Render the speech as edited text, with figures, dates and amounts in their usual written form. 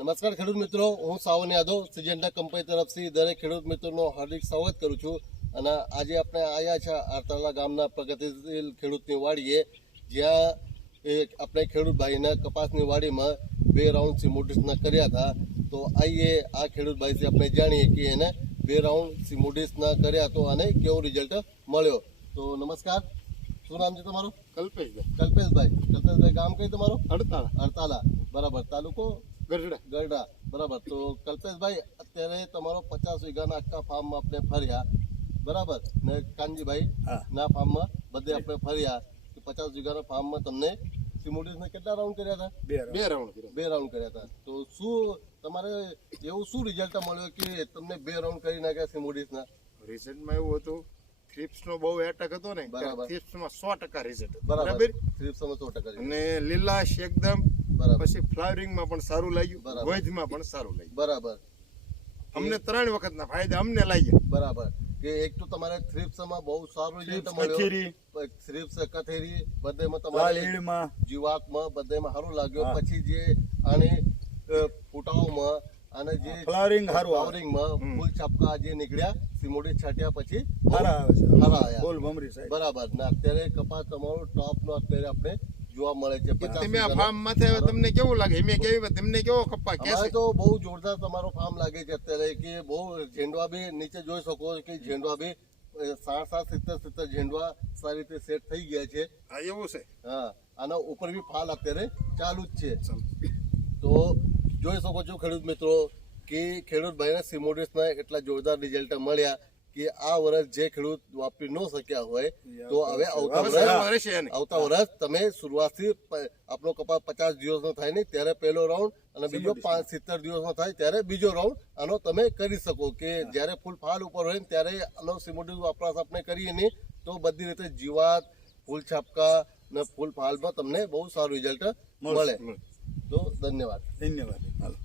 નમસ્કાર ખેડૂત મિત્રો, હું સાવન યાદવ સિજન્ટા કંપની તરફથી દરેક ખેડૂત મિત્રોનો હાર્દિક સ્વાગત કરું છું. અને આજે આપણે આવ્યા છે આરતાલા ગામના પ્રગતિશીલ ખેડૂતની વાડીએ, જ્યાં આપણે ખેડૂત ભાઈના કપાસની વાડીમાં 2 રાઉન્ડ સિમોડિસના કર્યા હતા. તો આઈએ આ ખેડૂત ભાઈથી આપણે જાણીએ કે એને 2 રાઉન્ડ સિમોડિસના કર્યા તો અને કેવો રિઝલ્ટ મળ્યો. તો નમસ્કાર, શું નામ છે તમારું? કલ્પેશભાઈ, ગામ કઈ તમારું? અડતાલા. બરાબર. તાલુકો ગરડા. બરાબર. તો કલ્પેશભાઈ, અત્યારે તમારો 50 વીઘાના આખા ફાર્મમાં આપણે ફર્યા, બરાબર, ને કાનજીભાઈ ના ફાર્મમાં બધે આપણે ફર્યા. 50 વીઘાના ફાર્મમાં તમને સિમોડિસને કેટલા રાઉન્ડ કર્યા હતા? 2 રાઉન્ડ કર્યા હતા. તો શું તમારે એવું શું રિઝલ્ટ મળ્યો કે તમને 2 રાઉન્ડ કરી નાખ્યા સિમોડિસના? રિઝલ્ટમાં એવું હતું, થ્રિપ્સનો બહુ એટેક હતો ને, થ્રિપ્સમાં 100% રિઝલ્ટ. બરાબર. થ્રિપ્સમાં 100% અને લીલાશ એકદમ. બરાબર. પછી ફ્લાવરિંગમાં પણ સારું લાગ્યું, વૈધમાં પણ સારું લાગ્યું. બરાબર. અમને 3 વખતના ફાયદા અમને લાગ્યા. બરાબર. કે એક તો તમારે થ્રિપ્સમાં બહુ સારું રિઝલ્ટ મળ્યો, થ્રિપ્સ કથેરી બધેમાં તમારે જીવાતમાં બધેમાં સારું લાગ્યું. પછી જે આની ફૂટાઓમાં અને જે ફ્લાવરિંગમાં ફૂલ છાપકા જે નીકળ્યા સિમોડિસ છાંટ્યા પછી સારા આવ્યા. બરાબર. ને અત્યારે કપાસ તમારો ટોપ નો અત્યારે આપણે જોવા મળે છે. તમે આ ફાર્મ માંથી આવ્યા, તમને કેવું લાગે? તમને કેવો કપા કે તો બહુ જોરદાર તમારો ફાર્મ લાગે છે અત્યારે, કે બહુ ઝેંડવા બી નીચે જોઈ શકો કે ઝેંડવા બી 60-70 ઝેંડવા સારી રીતે સેટ થઈ ગયા છે. હા, એવું છે. હા, આના ઉપર બી ફાલ અત્યારે ચાલુ જ છે. તો જોઈ શકો છો ખેડૂત મિત્રો કે ખેડૂત ભાઈને સિમોડિસના એટલા જોરદાર રિઝલ્ટ મળ્યા કે આ વર્ષ જે ખેડૂત વાપરી ન શક્યા હોય તો હવે આવતા વર્ષ તમે શરૂઆતથી આપણો કપાસ 50 દિવસનો થાય નહીં ત્યારે પહેલો રાઉન્ડ અને બીજો 70 દિવસનો થાય ત્યારે બીજો રાઉન્ડ આનો તમે કરી શકો. કે જ્યારે ફૂલ ફાલ ઉપર હોય ત્યારે આનો સિમોડિસ વપરાશ આપણે કરીએ નહીં તો બધી રીતે જીવાત, ફૂલ છાપકા ને ફૂલ ફાલમાં તમને બહુ સારું રિઝલ્ટ મળે. તો ધન્યવાદ. હાલો.